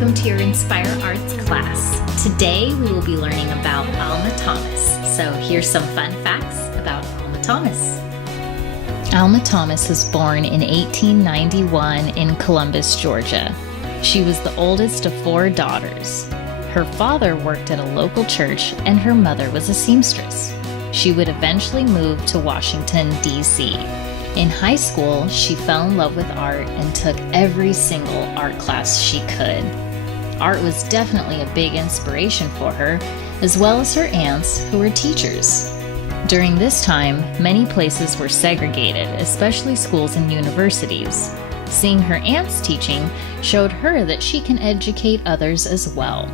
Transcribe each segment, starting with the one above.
welcome to your Inspyr Arts class. Today we will be learning about Alma Thomas. So here's some fun facts about Alma Thomas. Alma Thomas was born in 1891 in Columbus, Georgia. She was the oldest of 4 daughters. Her father worked at a local church and her mother was a seamstress. She would eventually move to Washington, D.C. In high school, she fell in love with art and took every single art class she could. Art was definitely a big inspiration for her, as well as her aunts, who were teachers. During this time, many places were segregated, especially schools and universities. Seeing her aunts teaching showed her that she can educate others as well.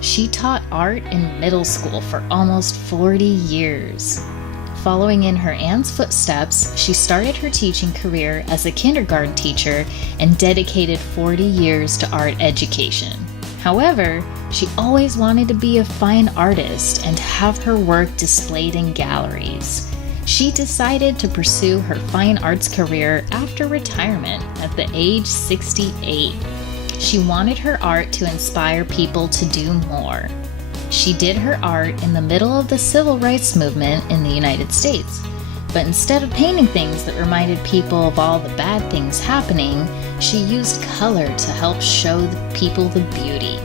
She taught art in middle school for almost 40 years. Following in her aunt's footsteps, she started her teaching career as a kindergarten teacher and dedicated 40 years to art education. However, she always wanted to be a fine artist and have her work displayed in galleries. She decided to pursue her fine arts career after retirement at the age 68. She wanted her art to inspire people to do more. She did her art in the middle of the civil rights movement in the United States, but instead of painting things that reminded people of all the bad things happening, she used color to help show the people the beauty.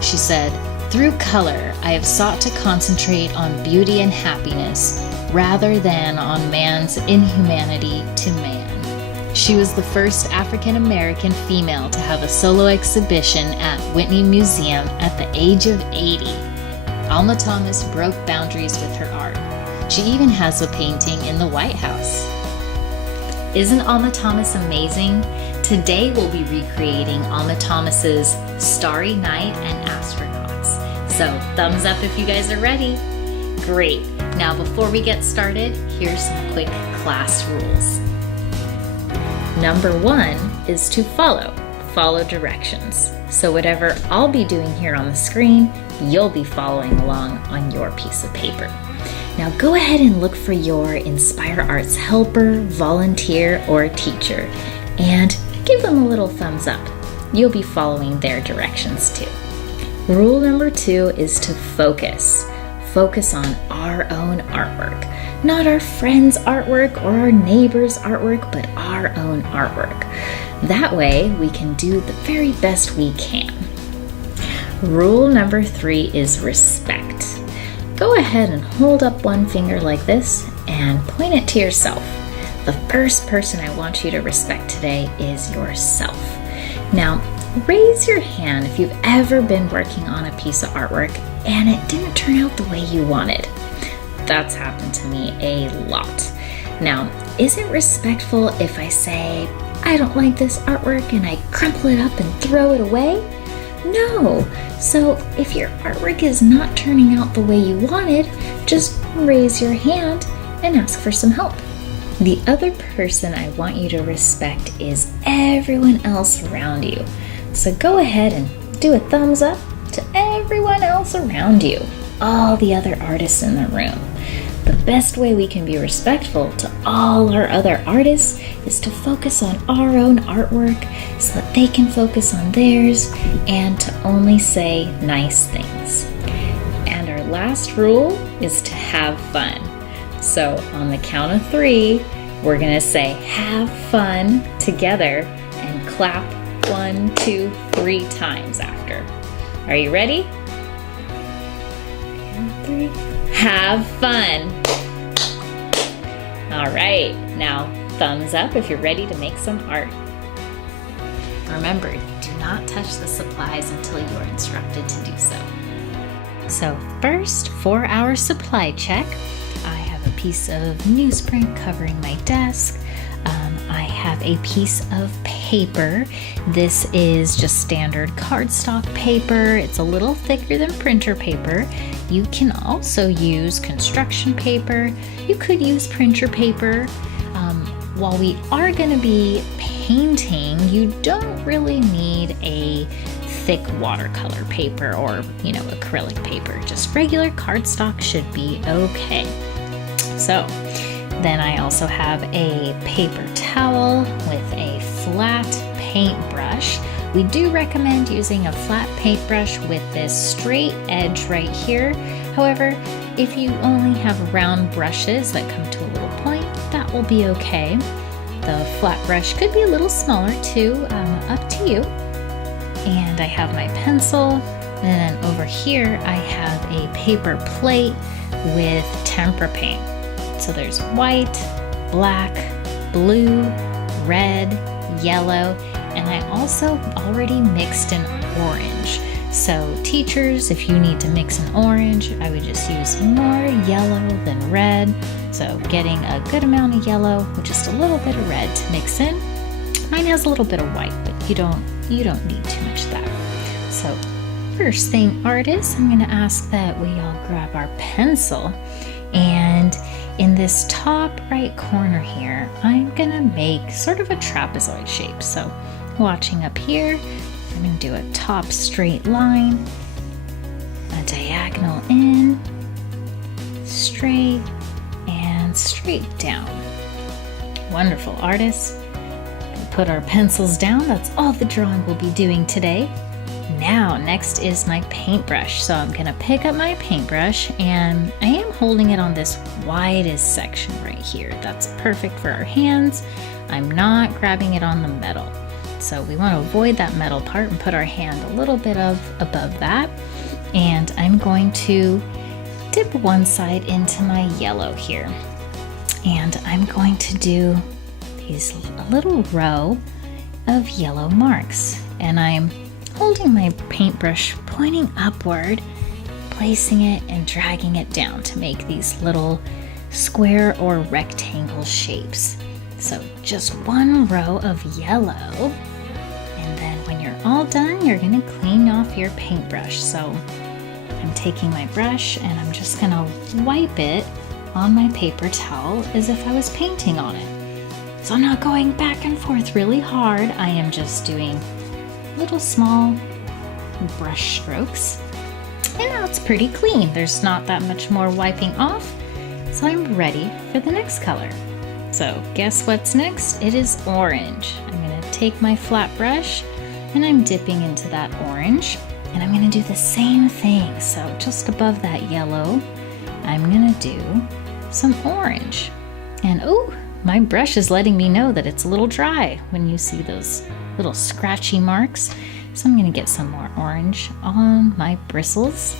She said, "Through color, I have sought to concentrate on beauty and happiness rather than on man's inhumanity to man." She was the first African American female to have a solo exhibition at Whitney Museum at the age of 80. Alma Thomas broke boundaries with her art. She even has a painting in the White House. Isn't Alma Thomas amazing? Today we'll be recreating Alma Thomas's Starry Night and Astronauts. So thumbs up if you guys are ready. Great. Now before we get started, here's some quick class rules. Number 1 is to follow directions. So whatever I'll be doing here on the screen, you'll be following along on your piece of paper. Now go ahead and look for your Inspyr Arts helper, volunteer, or teacher, and give them a little thumbs up. You'll be following their directions too. Rule number 2 is to focus. Focus on our own artwork. Not our friend's artwork or our neighbor's artwork, but our own artwork. That way we can do the very best we can. Rule number 3 is respect. Go ahead and hold up one finger like this and point it to yourself. The first person I want you to respect today is yourself. Now, raise your hand if you've ever been working on a piece of artwork and it didn't turn out the way you wanted. That's happened to me a lot. Now, is it respectful if I say, "I don't like this artwork," and I crumple it up and throw it away? No. So if your artwork is not turning out the way you wanted, just raise your hand and ask for some help. The other person I want you to respect is everyone else around you. So go ahead and do a thumbs up to everyone else around you, all the other artists in the room. The best way we can be respectful to all our other artists is to focus on our own artwork so that they can focus on theirs and to only say nice things. And our last rule is to have fun. So on the count of 3, we're going to say "have fun" together and clap 1, 2, 3 times after. Are you ready? 3. Have fun. All right, now thumbs up if you're ready to make some art. Remember, do not touch the supplies until you are instructed to do so. So first, for our supply check, I have a piece of newsprint covering my desk. I have a piece of paper. This is just standard cardstock paper. It's a little thicker than printer paper. You can also use construction paper. You could use printer paper. While we are going to be painting, you don't really need a thick watercolor paper or, acrylic paper. Just regular cardstock should be okay. So then I also have a paper towel with a flat paintbrush We do recommend using a flat paintbrush with this straight edge right here. However, if you only have round brushes that come to a little point, that will be okay. The flat brush could be a little smaller too, up to you. And I have my pencil, and then over here I have a paper plate with tempera paint. So there's white, black, blue, red, yellow, and I also already mixed an orange. So teachers, if you need to mix an orange, I would just use more yellow than red. So getting a good amount of yellow with just a little bit of red to mix in. Mine has a little bit of white, but you don't need too much of that. So first thing, artists, I'm gonna ask that we all grab our pencil, and in this top right corner here, I'm gonna make sort of a trapezoid shape. So watching up here, I'm gonna do a top straight line, a diagonal in, straight, and straight down. Wonderful, artists. Put our pencils down. That's all the drawing we'll be doing today. Now, next is my paintbrush. So I'm gonna pick up my paintbrush, and I am holding it on this widest section right here. That's perfect for our hands. I'm not grabbing it on the metal. So we want to avoid that metal part and put our hand a little bit above that. And I'm going to dip one side into my yellow here. And I'm going to do a little row of yellow marks. And I'm holding my paintbrush pointing upward, placing it and dragging it down to make these little square or rectangle shapes. So just one row of yellow. And then when you're all done, you're gonna clean off your paintbrush. So I'm taking my brush and I'm just gonna wipe it on my paper towel as if I was painting on it. So I'm not going back and forth really hard. I am just doing little small brush strokes. And now it's pretty clean. There's not that much more wiping off. So I'm ready for the next color. So guess what's next? It is orange. I'm gonna take my flat brush and I'm dipping into that orange, and I'm gonna do the same thing. So just above that yellow, I'm gonna do some orange. And oh, my brush is letting me know that it's a little dry when you see those little scratchy marks. So I'm gonna get some more orange on my bristles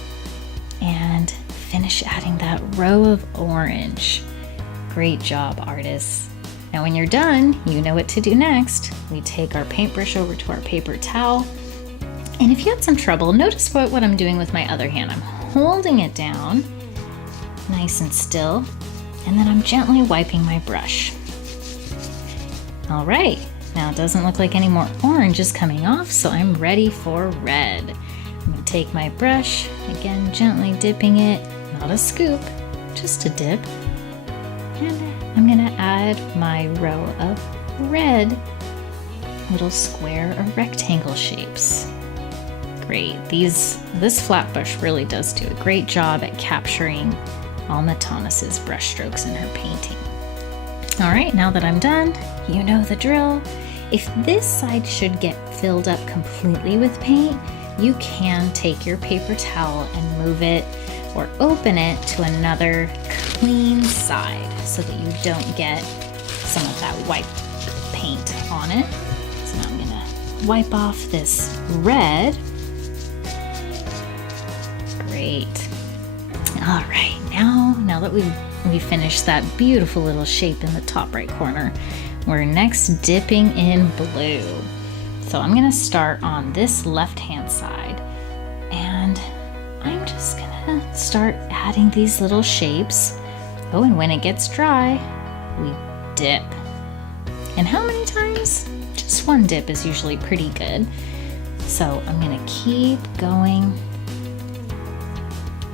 and finish adding that row of orange. Great job, artists. Now when you're done, you know what to do next. We take our paintbrush over to our paper towel. And if you had some trouble, notice what I'm doing with my other hand. I'm holding it down, nice and still, and then I'm gently wiping my brush. All right, now it doesn't look like any more orange is coming off, so I'm ready for red. I'm gonna take my brush, again, gently dipping it, not a scoop, just a dip. And I'm gonna add my row of red little square or rectangle shapes. Great, this flat brush really does do a great job at capturing Alma Thomas's brush strokes in her painting. All right, now that I'm done, you know the drill. If this side should get filled up completely with paint, you can take your paper towel and move it or open it to another clean side so that you don't get some of that white paint on it. So now I'm gonna wipe off this red. Great. All right, now that we finished that beautiful little shape in the top right corner, we're next dipping in blue. So I'm gonna start on this left-hand side, and I'm just gonna start adding these little shapes. Oh, and when it gets dry, we dip. And how many times? Just one dip is usually pretty good. So I'm gonna keep going,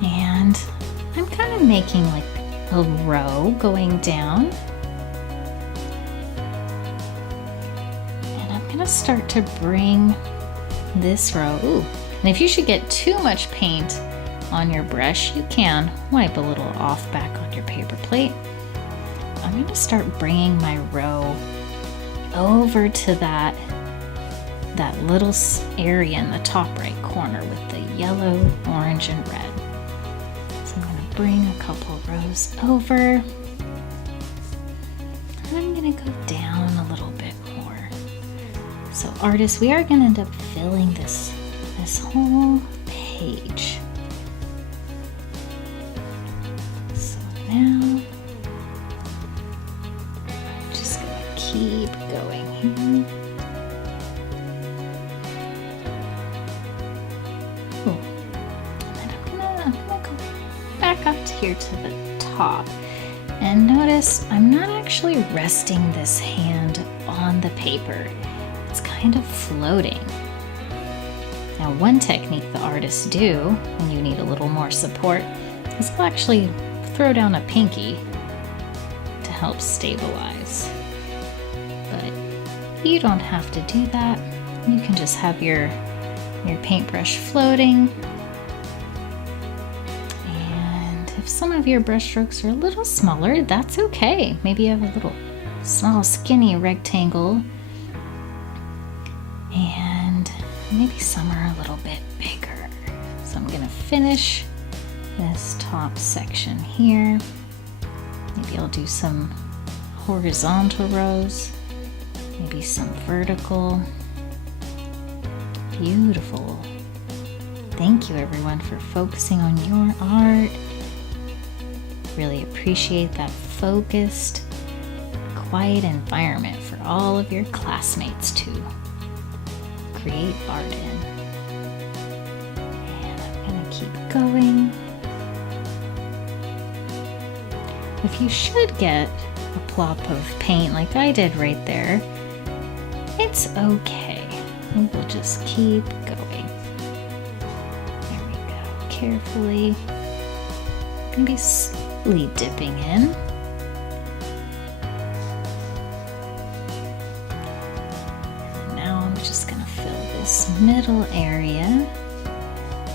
and I'm kind of making like a row going down. And I'm gonna start to bring this row, ooh, and if you should get too much paint on your brush, you can wipe a little off back on your paper plate. I'm going to start bringing my row over to that that little area in the top right corner with the yellow, orange, and red. So I'm going to bring a couple rows over. And I'm going to go down a little bit more. So artists, we are going to end up filling this whole page. So now I'm just going to keep going here. Cool. And then I'm gonna go back up to here to the top. And notice I'm not actually resting this hand on the paper. It's kind of floating. Now, one technique the artists do when you need a little more support is they'll actually throw down a pinky to help stabilize. But you don't have to do that. You can just have your paintbrush floating. And if some of your brush strokes are a little smaller, that's okay. Maybe you have a little small, skinny rectangle. And maybe some are a little bit bigger. So I'm going to finish this top section here. Maybe I'll do some horizontal rows, maybe some vertical. Beautiful. Thank you everyone for focusing on your art. Really appreciate that focused, quiet environment for all of your classmates to create art in. And I'm gonna keep going. If you should get a plop of paint like I did right there, it's okay. We will just keep going. There we go. Carefully. Gonna be slowly dipping in. And now I'm just gonna fill this middle area.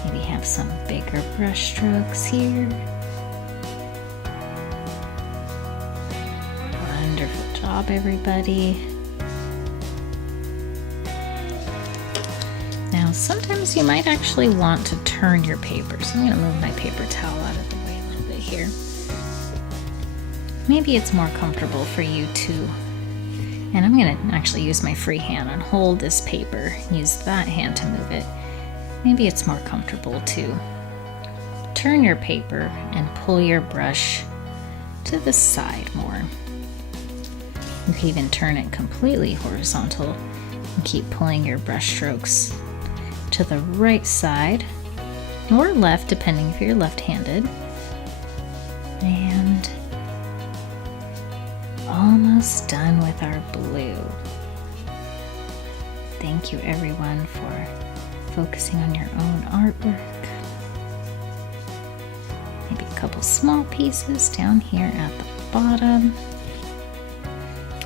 Maybe have some bigger brush strokes here. Wonderful job, everybody. Now, sometimes you might actually want to turn your paper. So I'm going to move my paper towel out of the way a little bit here. Maybe it's more comfortable for you to, and I'm going to actually use my free hand and hold this paper, use that hand to move it. Maybe it's more comfortable to turn your paper and pull your brush to the side more. You can even turn it completely horizontal and keep pulling your brush strokes to the right side or left, depending if you're left-handed. And almost done with our blue. Thank you everyone for focusing on your own artwork. Maybe a couple small pieces down here at the bottom.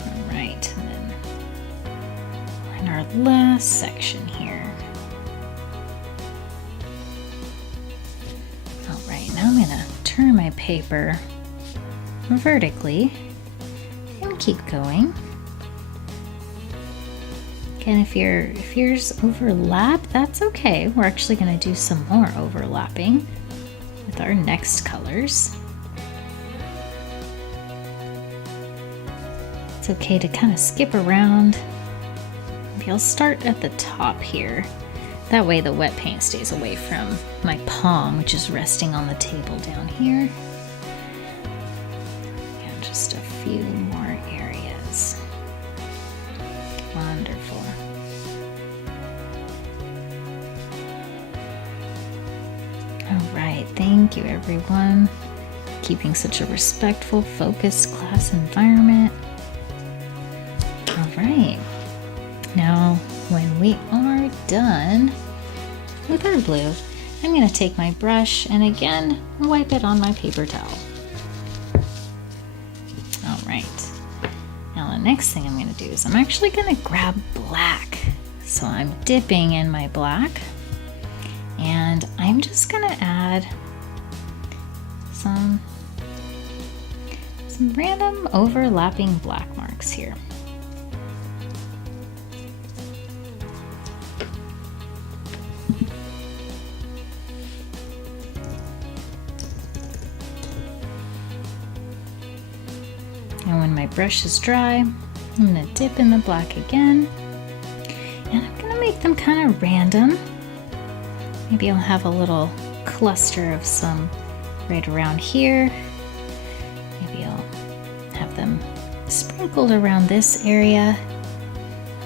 All right, and then we're in our last section here. Now I'm going to turn my paper vertically and keep going. Again, if yours overlap, that's okay. We're actually going to do some more overlapping with our next colors. It's okay to kind of skip around. Maybe I'll start at the top here. That way the wet paint stays away from my palm, which is resting on the table down here. And just a few more areas. Wonderful. All right, thank you everyone. Keeping such a respectful, focused class environment. All right, now when we are done with our blue, I'm going to take my brush and again wipe it on my paper towel. All right, now the next thing I'm going to do is I'm actually going to grab black. So I'm dipping in my black and I'm just going to add some random overlapping black marks here. my brush is dry, I'm gonna dip in the black again, and I'm gonna make them kind of random. Maybe I'll have a little cluster of some right around here. Maybe I'll have them sprinkled around this area.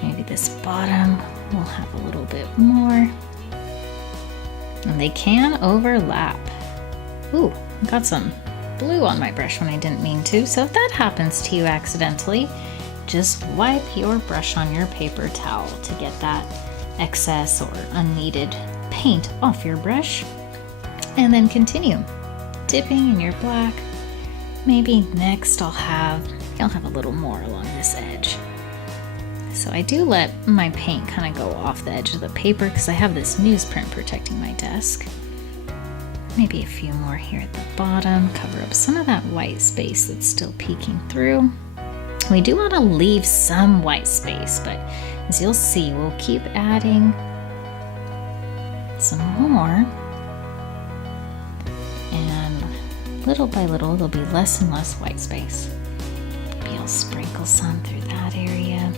Maybe this bottom will have a little bit more. And they can overlap. Ooh, I got some blue on my brush when I didn't mean to. So if that happens to you accidentally, just wipe your brush on your paper towel to get that excess or unneeded paint off your brush. And then continue dipping in your black. Maybe next I'll have a little more along this edge. So I do let my paint kind of go off the edge of the paper because I have this newsprint protecting my desk. Maybe a few more here at the bottom, cover up some of that white space that's still peeking through. We do want to leave some white space, but as you'll see, we'll keep adding some more. And little by little, there'll be less and less white space. Maybe I'll sprinkle some through that area.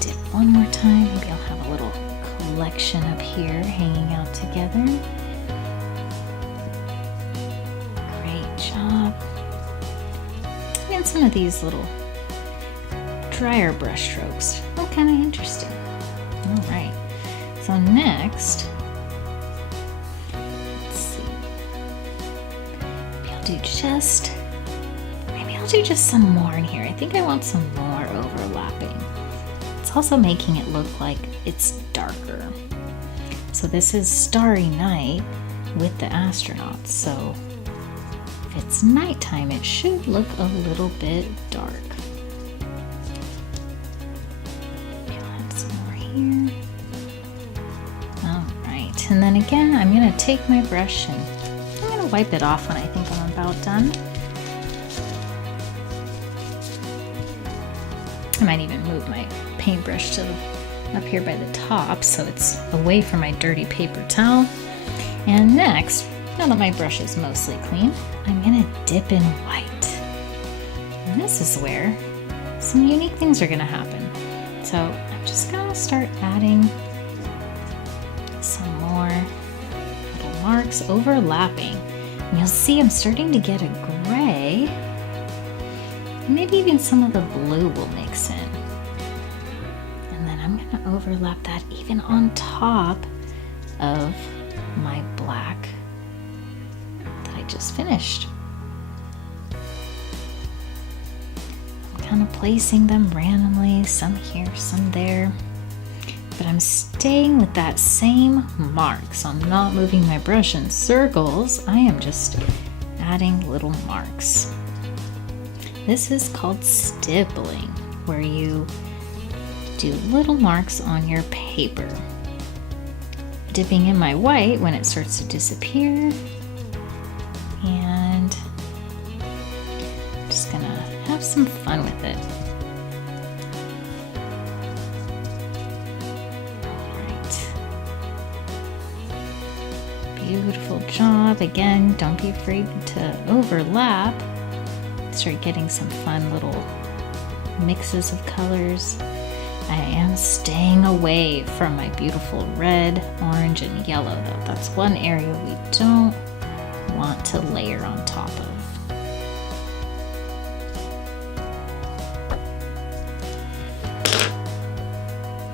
Dip one more time. Maybe I'll have a little collection up here hanging out together. Great job. And some of these little drier brush strokes. Oh, kind of interesting. All right. So next, let's see. Maybe I'll do just some more in here. I think I want some more overlapping. It's also making it look like it's darker. So this is Starry Night with the astronauts. So if it's nighttime, it should look a little bit dark. Maybe I'll add some more here. All right, and then again, I'm gonna take my brush and I'm gonna wipe it off when I think I'm about done. I might even move my paintbrush to up here by the top so it's away from my dirty paper towel. And next, now that my brush is mostly clean, I'm gonna dip in white. And this is where some unique things are gonna happen. So I'm just gonna start adding some more little marks overlapping. And you'll see I'm starting to get a gray. And maybe even some of the blue will mix in. And then I'm gonna overlap that even on top of my black that I just finished. I'm kind of placing them randomly, some here, some there. But I'm staying with that same mark. So I'm not moving my brush in circles. I am just adding little marks. This is called stippling, where you do little marks on your paper. Dipping in my white when it starts to disappear. And I'm just gonna have some fun with it. All right. Beautiful job. Again, don't be afraid to overlap. Start getting some fun little mixes of colors. I am staying away from my beautiful red, orange, and yellow though. That's one area we don't want to layer on top of.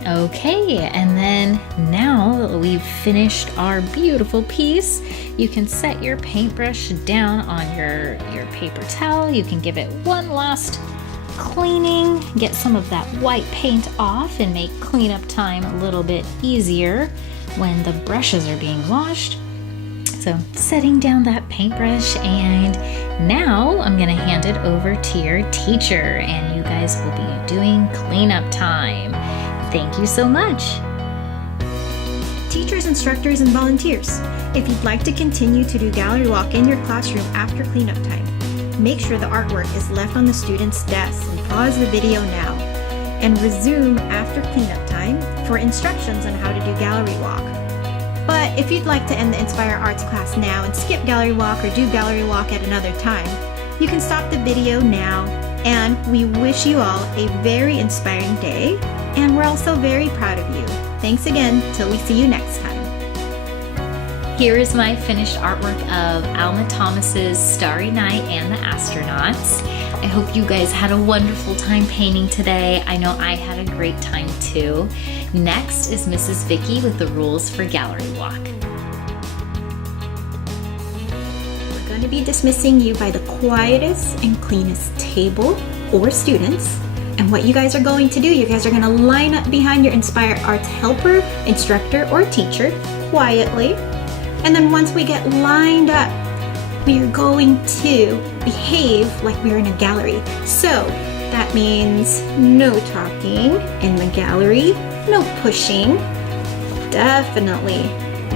Okay, and then now that we've finished our beautiful piece, you can set your paintbrush down on your paper towel. You can give it one last cleaning, get some of that white paint off and make cleanup time a little bit easier when the brushes are being washed. So setting down that paintbrush, and now I'm gonna hand it over to your teacher and you guys will be doing cleanup time. Thank you so much. Teachers, instructors, and volunteers, if you'd like to continue to do gallery walk in your classroom after cleanup time, make sure the artwork is left on the student's desk and pause the video now and resume after cleanup time for instructions on how to do gallery walk. But if you'd like to end the Inspire Arts class now and skip gallery walk or do gallery walk at another time, You can stop the video now, and we wish you all a very inspiring day, and we're also very proud of you. Thanks again, till we see you next time. Here is my finished artwork of Alma Thomas's Starry Night and the Astronauts. I hope you guys had a wonderful time painting today. I know I had a great time too. Next is Mrs. Vicky with the rules for gallery walk. We're going to be dismissing you by the quietest and cleanest table or students. And what you guys are going to do, you guys are going to line up behind your Inspire Arts helper, instructor, or teacher quietly. And then once we get lined up, we are going to behave like we're in a gallery. So that means no talking in the gallery, no pushing, definitely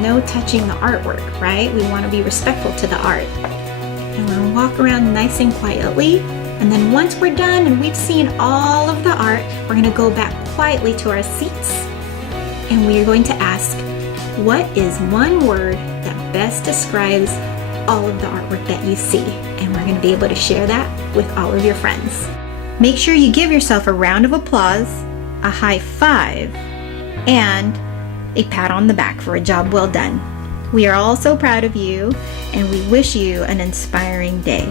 no touching the artwork, right? We want to be respectful to the art. And we're gonna walk around nice and quietly. And then once we're done and we've seen all of the art, we're gonna go back quietly to our seats. And we are going to ask, what is one word that best describes all of the artwork that you see? And we're going to be able to share that with all of your friends. Make sure you give yourself a round of applause, a high five, and a pat on the back for a job well done. We are all so proud of you, and we wish you an inspiring day.